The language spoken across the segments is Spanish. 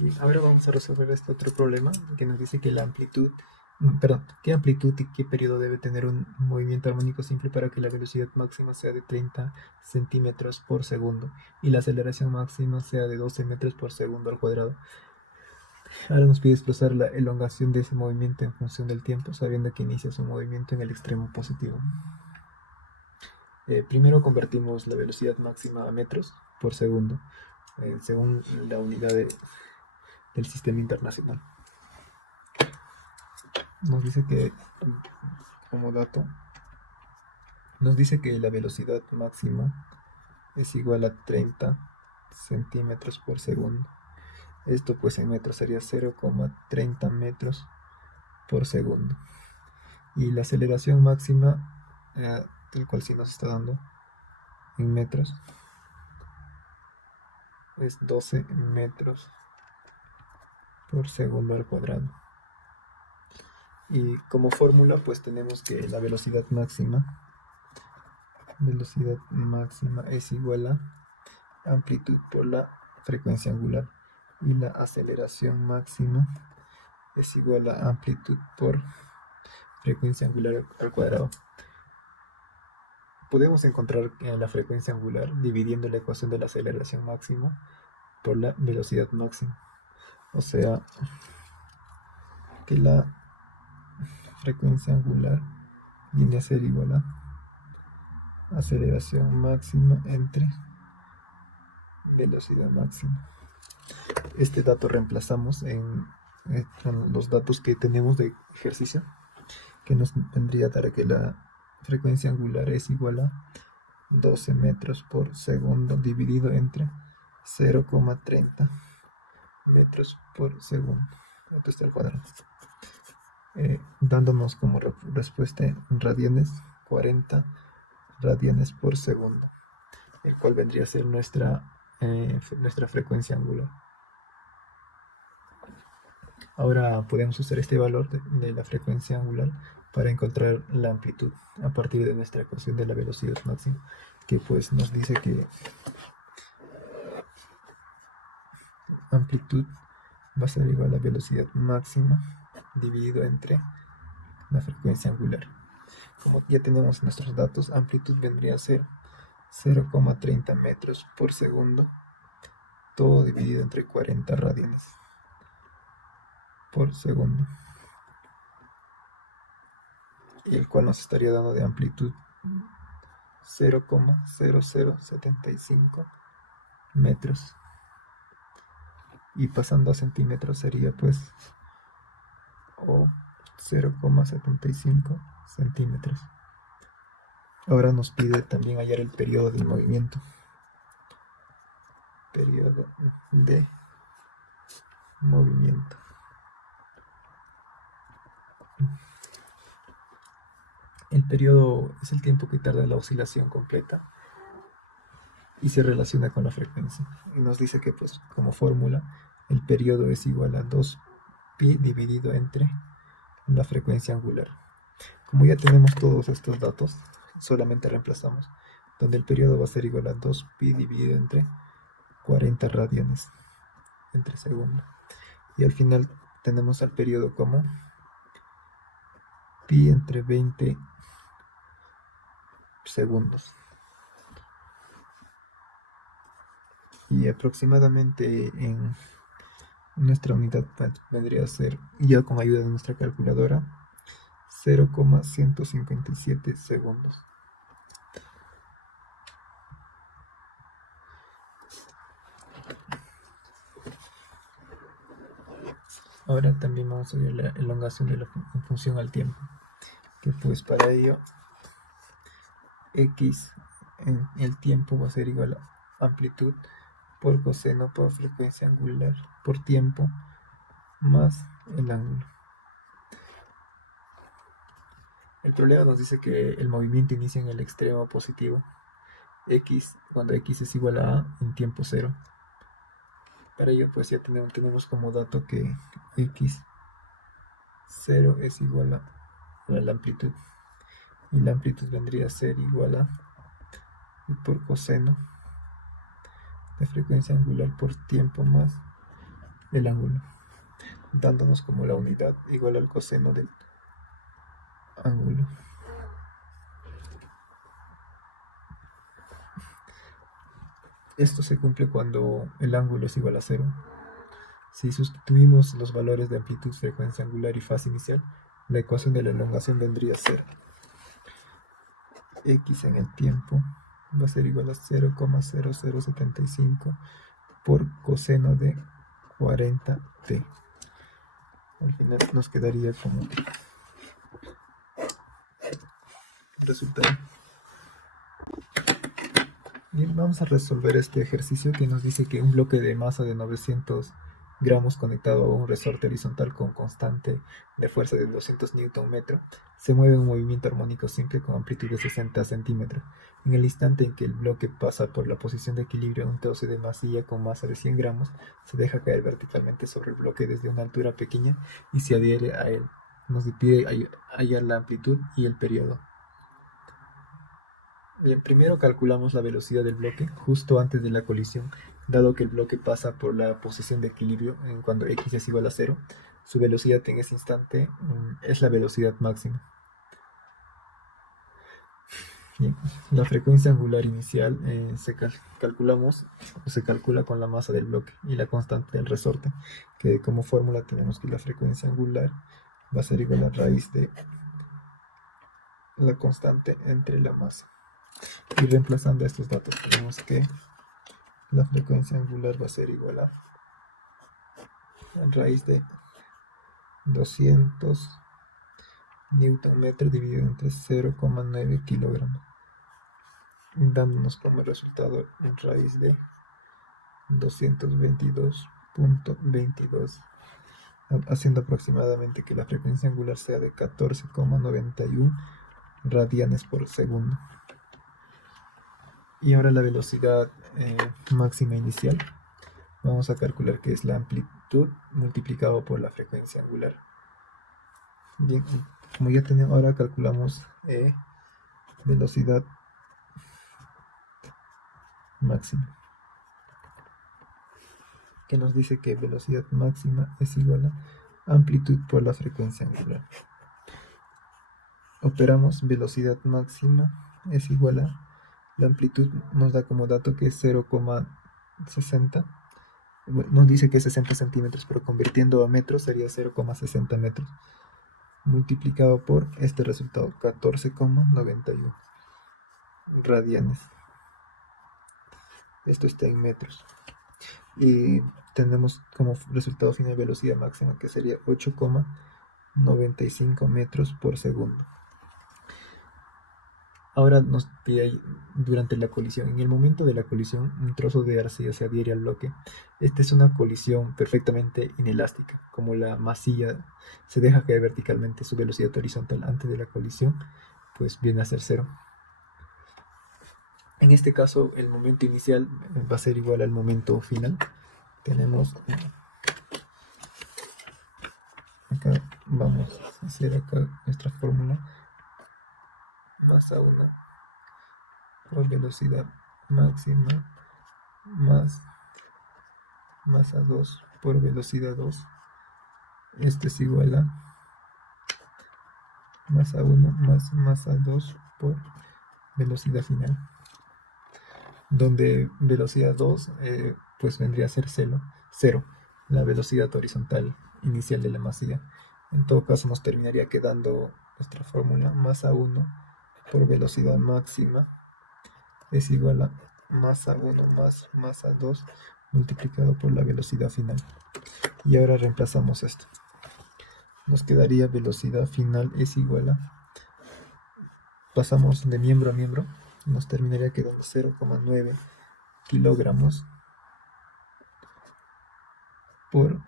Y ahora vamos a resolver este otro problema que nos dice que la amplitud, qué amplitud y qué periodo debe tener un movimiento armónico simple para que la velocidad máxima sea de 30 centímetros por segundo y la aceleración máxima sea de 12 metros por segundo al cuadrado. Ahora nos pide expresar la elongación de ese movimiento en función del tiempo, sabiendo que inicia su movimiento en el extremo positivo. Primero convertimos la velocidad máxima a metros por segundo, según la unidad del sistema internacional. Nos dice que, como dato, nos dice que la velocidad máxima es igual a 30 centímetros por segundo. Esto pues en metros sería 0,30 metros por segundo. Y la aceleración máxima, tal cual sí nos está dando en metros, es 12 metros por segundo al cuadrado. Y como fórmula pues tenemos que la velocidad máxima es igual a amplitud por la frecuencia angular y la aceleración máxima es igual a amplitud por frecuencia angular al cuadrado. Podemos encontrar la frecuencia angular dividiendo la ecuación de la aceleración máxima por la velocidad máxima. O sea que la frecuencia angular viene a ser igual a aceleración máxima entre velocidad máxima. Este dato reemplazamos en los datos que tenemos de ejercicio, que nos vendría a dar que la frecuencia angular es igual a 12 metros por segundo dividido entre 0,30 metros por segundo. Esto está al cuadrado. Dándonos como respuesta en radianes 40 radianes por segundo, el cual vendría a ser nuestra frecuencia angular. Ahora podemos usar este valor de la frecuencia angular para encontrar la amplitud a partir de nuestra ecuación de la velocidad máxima, que pues nos dice que amplitud va a ser igual a velocidad máxima dividido entre la frecuencia angular. Como ya tenemos nuestros datos, amplitud vendría a ser 0,30 metros por segundo, todo dividido entre 40 radianes por segundo, y el cual nos estaría dando de amplitud 0,0075 metros, y pasando a centímetros sería pues 0,75 centímetros. Ahora nos pide también hallar el periodo del movimiento. Periodo de movimiento. El periodo es el tiempo que tarda la oscilación completa y se relaciona con la frecuencia. Y nos dice que pues como fórmula el periodo es igual a 2pi dividido entre la frecuencia angular. Como ya tenemos todos estos datos, solamente reemplazamos, donde el periodo va a ser igual a 2pi dividido entre 40 radianes entre segundo. Y al final tenemos al periodo como pi entre 20 segundos. Y aproximadamente en nuestra unidad vendría a ser, ya con ayuda de nuestra calculadora, 0,157 segundos. Ahora también vamos a ver la elongación de en función al tiempo, que pues para ello x en el tiempo va a ser igual a amplitud por coseno por frecuencia angular por tiempo más el ángulo. El problema nos dice que el movimiento inicia en el extremo positivo, x, cuando x es igual a en tiempo cero. Para ello pues ya tenemos como dato que x0 es igual a la amplitud, y la amplitud vendría a ser igual a y por coseno de frecuencia angular por tiempo más el ángulo, dándonos como la unidad igual al coseno del ángulo. Esto se cumple cuando el ángulo es igual a 0. Si sustituimos los valores de amplitud, frecuencia angular y fase inicial, la ecuación de la elongación vendría a ser x en el tiempo va a ser igual a 0,0075 por coseno de 40t. Al final nos quedaría como resultado. Bien, vamos a resolver este ejercicio que nos dice que un bloque de masa de 900 gramos conectado a un resorte horizontal con constante de fuerza de 200 Nm se mueve en un movimiento armónico simple con amplitud de 60 centímetros. En el instante en que el bloque pasa por la posición de equilibrio, un trozo de masilla con masa de 100 gramos se deja caer verticalmente sobre el bloque desde una altura pequeña y se adhiere a él. Nos pide hallar la amplitud y el periodo. Bien, primero calculamos la velocidad del bloque justo antes de la colisión, dado que el bloque pasa por la posición de equilibrio cuando x es igual a 0. Su velocidad en ese instante es la velocidad máxima. Bien, la frecuencia angular inicial se calcula con la masa del bloque y la constante del resorte, que como fórmula tenemos que la frecuencia angular va a ser igual a raíz de la constante entre la masa. Y reemplazando estos datos tenemos que la frecuencia angular va a ser igual a raíz de 200 Nm dividido entre 0,9 kilogramos, dándonos como resultado raíz de 222.22, haciendo aproximadamente que la frecuencia angular sea de 14,91 radianes por segundo. Y ahora la velocidad máxima inicial. Vamos a calcular que es la amplitud multiplicado por la frecuencia angular. Bien, como ya tenemos, ahora calculamos velocidad máxima, que nos dice que velocidad máxima es igual a amplitud por la frecuencia angular. Operamos velocidad máxima es igual a la amplitud, nos da como dato que es 0,60. Nos dice que es 60 centímetros, pero convirtiendo a metros sería 0,60 metros, multiplicado por este resultado, 14,91 radianes. Esto está en metros. Y tenemos como resultado final velocidad máxima, que sería 8,95 metros por segundo. Ahora nos pide durante la colisión. En el momento de la colisión, un trozo de arcilla se adhiere al bloque. Esta es una colisión perfectamente inelástica. Como la masilla se deja caer verticalmente, su velocidad horizontal antes de la colisión, pues viene a ser 0. En este caso, el momento inicial va a ser igual al momento final. Tenemos acá, vamos a hacer acá nuestra fórmula. Masa 1 por velocidad máxima más masa 2 por velocidad 2. Esto es igual a masa 1 más masa 2 por velocidad final, donde velocidad 2 pues vendría a ser 0, la velocidad horizontal inicial de la masilla. En todo caso nos terminaría quedando nuestra fórmula: masa 1 por velocidad máxima es igual a masa 1 más masa 2 multiplicado por la velocidad final. Y ahora reemplazamos esto. Nos quedaría velocidad final es igual a, pasamos de miembro a miembro, nos terminaría quedando 0,9 kilogramos por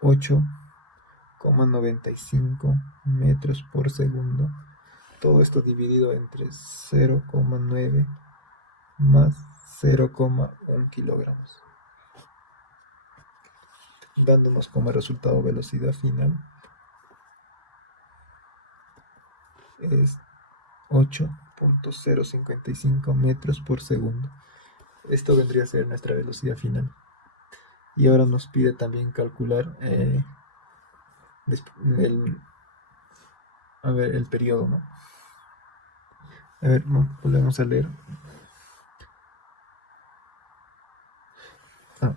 8,95 metros por segundo. Todo esto dividido entre 0,9 más 0,1 kilogramos, dándonos como resultado velocidad final es 8,055 metros por segundo. Esto vendría a ser nuestra velocidad final. Y ahora nos pide también calcular el, el periodo, ¿no? A ver, volvemos a leer.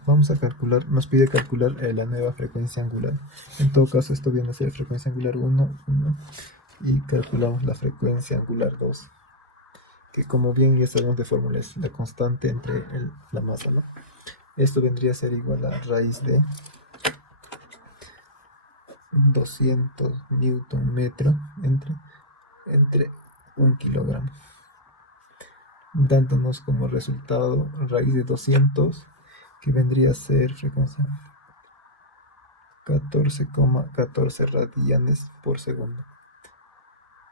Vamos a calcular, nos pide calcular la nueva frecuencia angular. En todo caso, esto viene a ser frecuencia angular 1, y calculamos la frecuencia angular 2, que como bien ya sabemos de fórmula es la constante entre la masa, ¿no? Esto vendría a ser igual a raíz de 200 newton metro entre 1 kilogramo, dándonos como resultado raíz de 200, que vendría a ser frecuencia 14,14 radianes por segundo.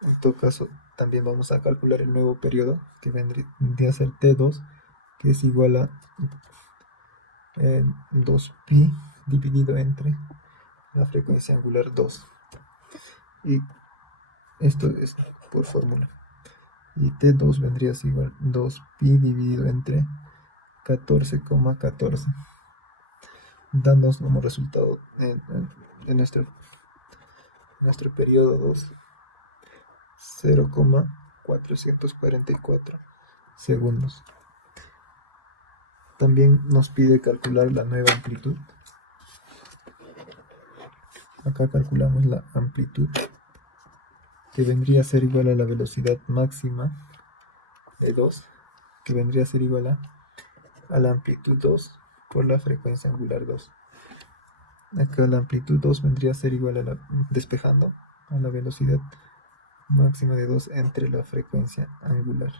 En todo caso, también vamos a calcular el nuevo periodo, que vendría a ser T2, que es igual a 2pi dividido entre la frecuencia angular 2. Y esto es por fórmula. Y T2 vendría a ser igual a 2pi dividido entre 14,14, dándonos como resultado en nuestro periodo 2 0,444 segundos. También nos pide calcular la nueva amplitud. Acá calculamos la amplitud, que vendría a ser igual a la velocidad máxima de 2, que vendría a ser igual a la amplitud 2 por la frecuencia angular 2. Acá la amplitud 2 vendría a ser igual a despejando, a la velocidad máxima de 2 entre la frecuencia angular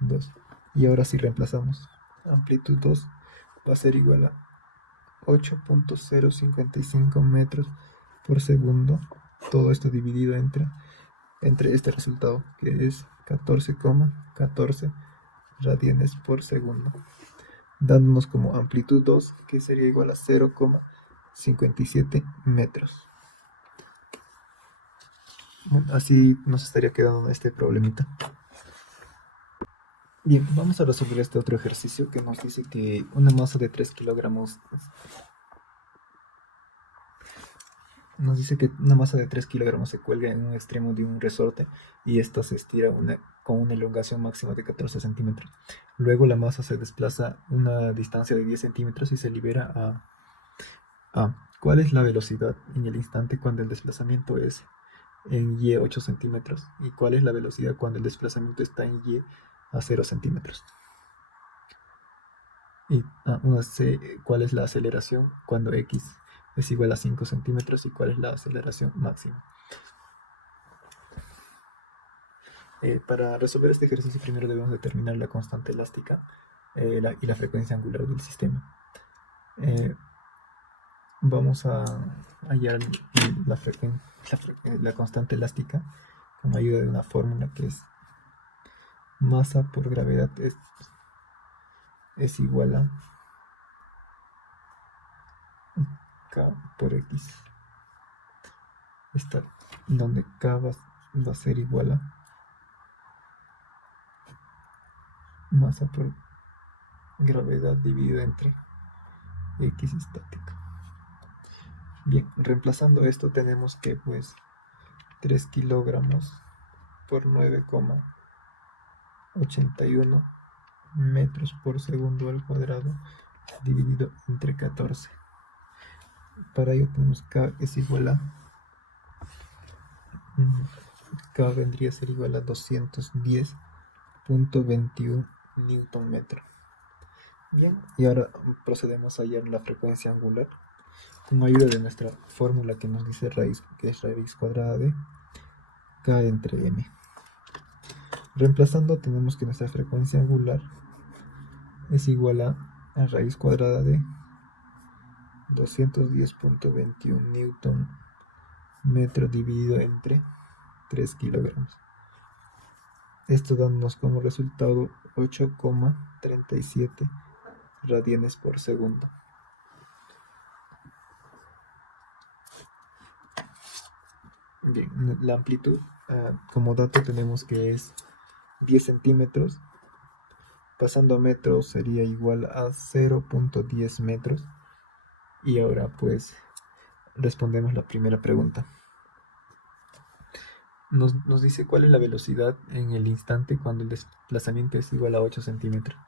2. Y ahora si reemplazamos, amplitud 2 va a ser igual a 8.055 metros por segundo, todo esto dividido entre este resultado, que es 14,14 radianes por segundo, dándonos como amplitud 2, que sería igual a 0,57 metros. Bueno, así nos estaría quedando este problemita. Bien, vamos a resolver este otro ejercicio que nos dice que una masa de 3 kilogramos se cuelga en un extremo de un resorte y esta se estira con una elongación máxima de 14 centímetros. Luego la masa se desplaza una distancia de 10 centímetros y se libera ¿cuál es la velocidad en el instante cuando el desplazamiento es en y 8 centímetros? ¿Y cuál es la velocidad cuando el desplazamiento está en y a 0 centímetros? Y ¿cuál es la aceleración cuando x es igual a 5 centímetros y cuál es la aceleración máxima? Para resolver este ejercicio primero debemos determinar la constante elástica y la frecuencia angular del sistema. Vamos a hallar la constante elástica con ayuda de una fórmula que es masa por gravedad es igual a K por X. Esta, donde K va a ser igual a masa por gravedad dividido entre X estática. Bien, reemplazando esto tenemos que pues 3 kilogramos por 9,81 metros por segundo al cuadrado dividido entre 14. Para ello tenemos K es igual a K vendría a ser igual a 210.21 newton metro. Bien, y ahora procedemos a hallar la frecuencia angular con ayuda de nuestra fórmula que nos dice que es raíz cuadrada de K entre M. Reemplazando tenemos que nuestra frecuencia angular es igual a raíz cuadrada de 210.21 newton metro dividido entre 3 kilogramos. Esto dándonos como resultado 8,37 radianes por segundo. Bien, la amplitud, como dato tenemos que es 10 centímetros. Pasando a metros sería igual a 0.10 metros. Y ahora pues respondemos la primera pregunta. Nos dice cuál es la velocidad en el instante cuando el desplazamiento es igual a 8 centímetros.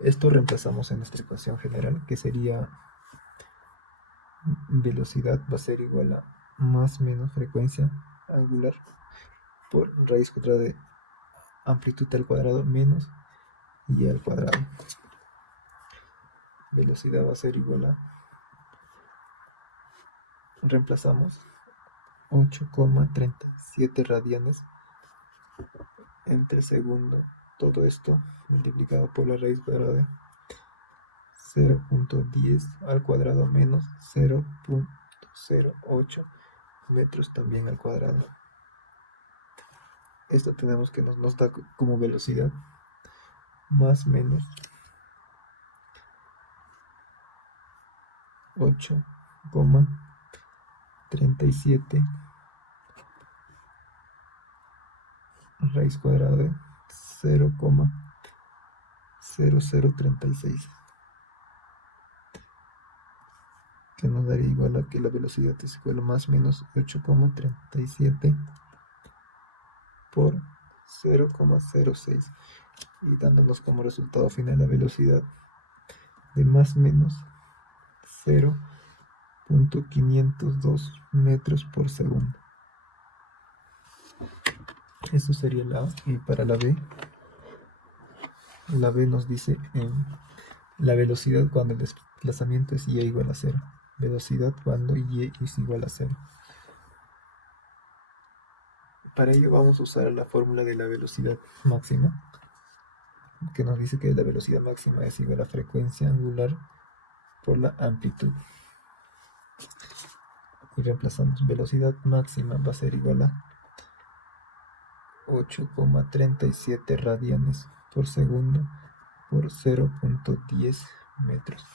Esto reemplazamos en nuestra ecuación general, que sería velocidad va a ser igual a más menos frecuencia angular por raíz cuadrada de amplitud al cuadrado menos y al cuadrado. Velocidad va a ser igual a, reemplazamos 8,37 radianes entre segundo. Todo esto multiplicado por la raíz cuadrada de 0.10 al cuadrado menos 0.08 metros también al cuadrado. Esto tenemos que nos da como velocidad más menos 8,37 raíz cuadrada de 0,0036, que nos daría igual a que la velocidad es igual a más menos 8,37 por 0,06, y dándonos como resultado final la velocidad de más menos 0.502 metros por segundo. Eso sería la A. Y para la B nos dice la velocidad cuando el desplazamiento es y igual a 0. Velocidad cuando y es igual a 0. Para ello vamos a usar la fórmula de la velocidad máxima, que nos dice que la velocidad máxima es igual a frecuencia angular por la amplitud. Y reemplazamos velocidad máxima va a ser igual a 8,37 radianes por segundo por 0.10 metros,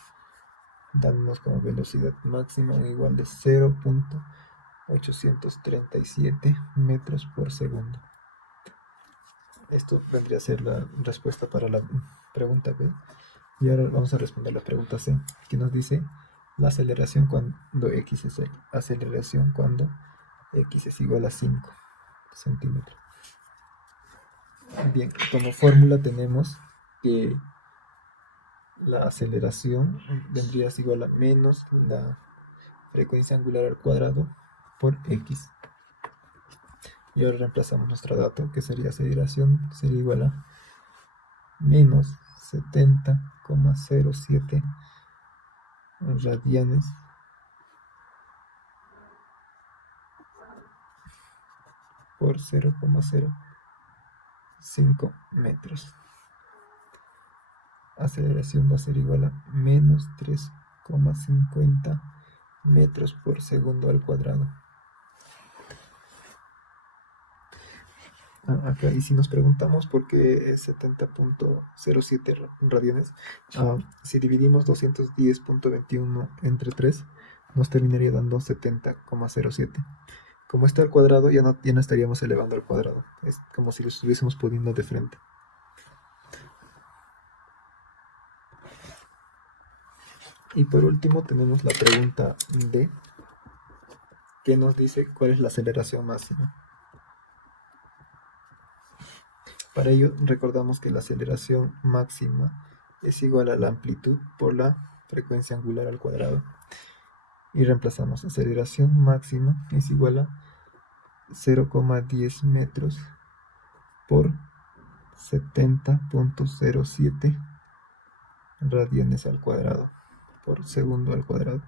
dándonos como velocidad máxima igual de 0.837 metros por segundo. Esto vendría a ser la respuesta para la pregunta B. Y ahora vamos a responder la pregunta C, que nos dice la aceleración cuando x es aceleración cuando x es igual a 5 centímetros. Bien, como fórmula tenemos que la aceleración vendría a ser igual a menos la frecuencia angular al cuadrado por x. Y ahora reemplazamos nuestro dato, que sería aceleración, sería igual a menos 70,07 radianes por 0,05 metros. Aceleración va a ser igual a menos 3,50 metros por segundo al cuadrado. Acá, y si nos preguntamos por qué es 70,07 radianes, si dividimos 210,21 entre 3, nos terminaría dando 70,07. Como está al cuadrado, ya no estaríamos elevando al cuadrado. Es como si lo estuviésemos poniendo de frente. Y por último tenemos la pregunta D, que nos dice cuál es la aceleración máxima. Para ello recordamos que la aceleración máxima es igual a la amplitud por la frecuencia angular al cuadrado. Y reemplazamos aceleración máxima es igual a 0,10 metros por 70,07 radianes al cuadrado por segundo al cuadrado.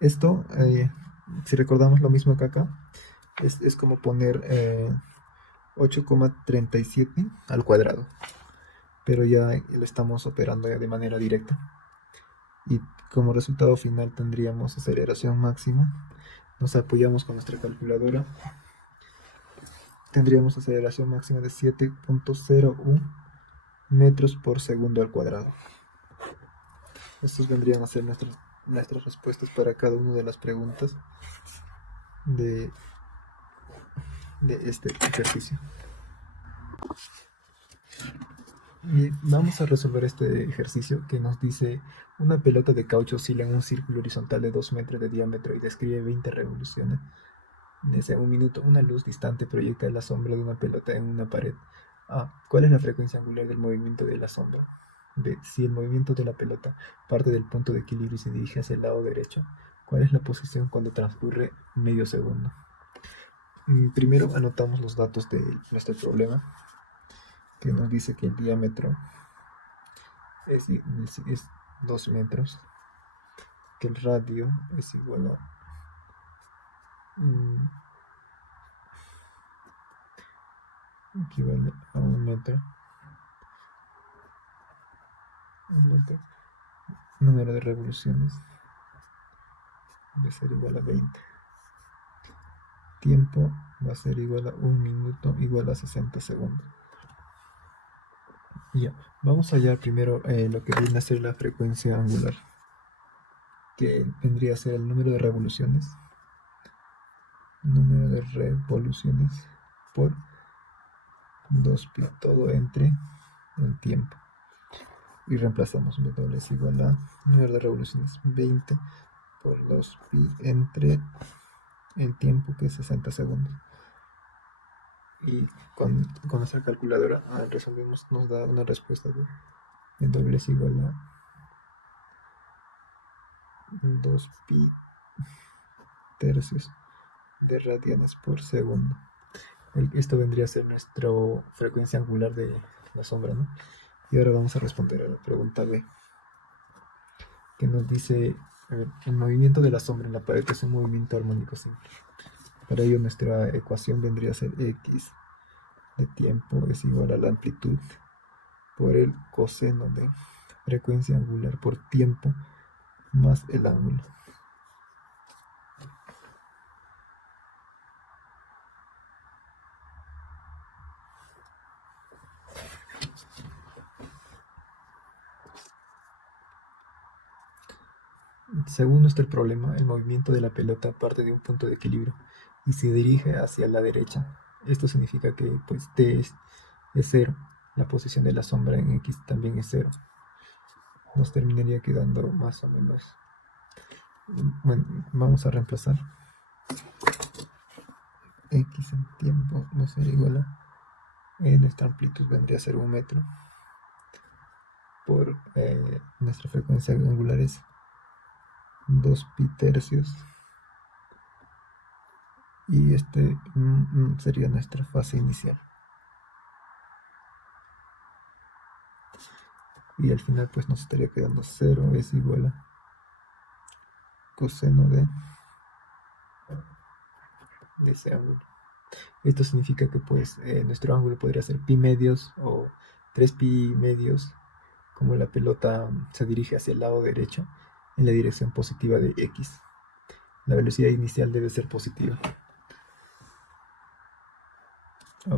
Esto, si recordamos lo mismo que acá, es como poner 8,37 al cuadrado, pero ya lo estamos operando ya de manera directa. Y como resultado final tendríamos aceleración máxima. Nos apoyamos con nuestra calculadora. Tendríamos aceleración máxima de 7,01 metros por segundo al cuadrado. Estos vendrían a ser nuestras respuestas para cada una de las preguntas de este ejercicio. Bien, vamos a resolver este ejercicio que nos dice una pelota de caucho oscila en un círculo horizontal de 2 metros de diámetro y describe 20 revoluciones. Desde un minuto, una luz distante proyecta la sombra de una pelota en una pared. A. ¿Cuál es la frecuencia angular del movimiento de la sombra? B. Si el movimiento de la pelota parte del punto de equilibrio y se dirige hacia el lado derecho, ¿cuál es la posición cuando transcurre medio segundo? Primero anotamos los datos de nuestro problema, que nos dice que el diámetro es 2 metros, que el radio es igual a equivale a un metro, número de revoluciones va a ser igual a 20, tiempo va a ser igual a 1 minuto igual a 60 segundos. Ya, vamos a hallar primero lo que viene a ser la frecuencia angular, que vendría a ser el número de revoluciones por 2pi, todo entre el tiempo. Y reemplazamos W es igual a número de revoluciones 20 por 2pi entre el tiempo, que es 60 segundos. Y con nuestra calculadora resolvemos, nos da una respuesta de W es igual a 2pi tercios de radianes por segundo. Esto vendría a ser nuestra frecuencia angular de la sombra, ¿no? Y ahora vamos a responder a la pregunta B, que nos dice, a ver, el movimiento de la sombra en la pared es un movimiento armónico simple. Para ello nuestra ecuación vendría a ser x de tiempo es igual a la amplitud por el coseno de frecuencia angular por tiempo más el ángulo. Según nuestro problema, el movimiento de la pelota parte de un punto de equilibrio y se dirige hacia la derecha. Esto significa que pues t es 0. La posición de la sombra en x también es 0. Nos terminaría quedando más o menos. Bueno, vamos a reemplazar. X en tiempo va a ser igual a nuestra amplitud vendría a ser 1 metro por nuestra frecuencia angular es 2pi tercios, y este sería nuestra fase inicial, y al final pues nos estaría quedando 0 es igual a coseno de ese ángulo. Esto significa que pues nuestro ángulo podría ser pi medios o 3pi medios, como la pelota se dirige hacia el lado derecho en la dirección positiva de x. La velocidad inicial debe ser positiva.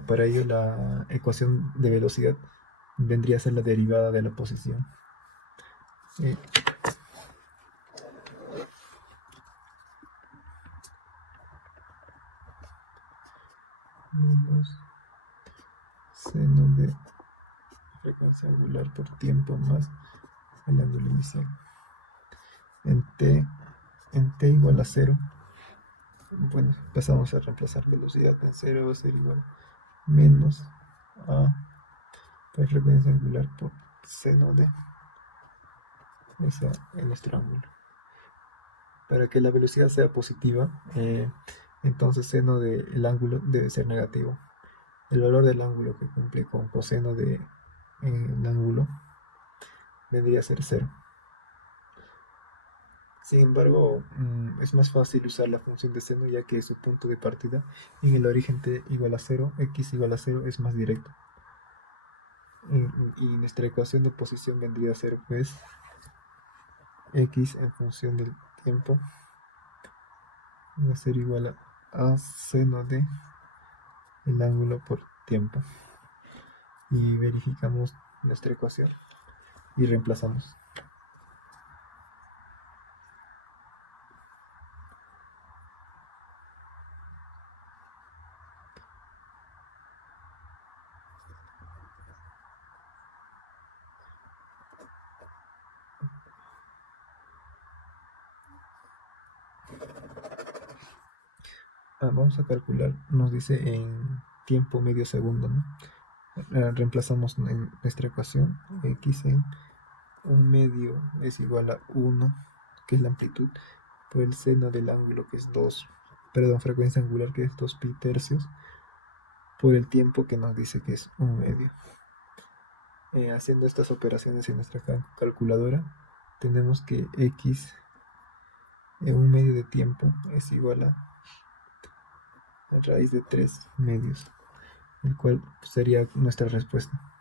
Para ello la ecuación de velocidad vendría a ser la derivada de la posición. Menos seno de frecuencia angular por tiempo más el ángulo inicial. En t igual a 0, bueno, pasamos a reemplazar velocidad en 0, va a ser igual a menos a por frecuencia angular por seno de esa en nuestro ángulo. Para que la velocidad sea positiva, entonces seno del ángulo debe ser negativo. El valor del ángulo que cumple con coseno del ángulo vendría a ser 0. Sin embargo, es más fácil usar la función de seno, ya que su punto de partida en el origen t igual a 0, x igual a 0 es más directo. Y nuestra ecuación de posición vendría a ser pues x en función del tiempo va a ser igual a seno de el ángulo por tiempo. Y verificamos nuestra ecuación y reemplazamos. vamos a calcular, nos dice en tiempo medio segundo, ¿no? Reemplazamos en nuestra ecuación x en un medio es igual a 1, que es la amplitud, por el seno del ángulo, que es 2, perdón, frecuencia angular, que es 2 pi tercios, por el tiempo que nos dice que es un medio. Haciendo estas operaciones en nuestra calculadora, tenemos que x en un medio de tiempo es igual a raíz de 3 medios, el cual sería nuestra respuesta.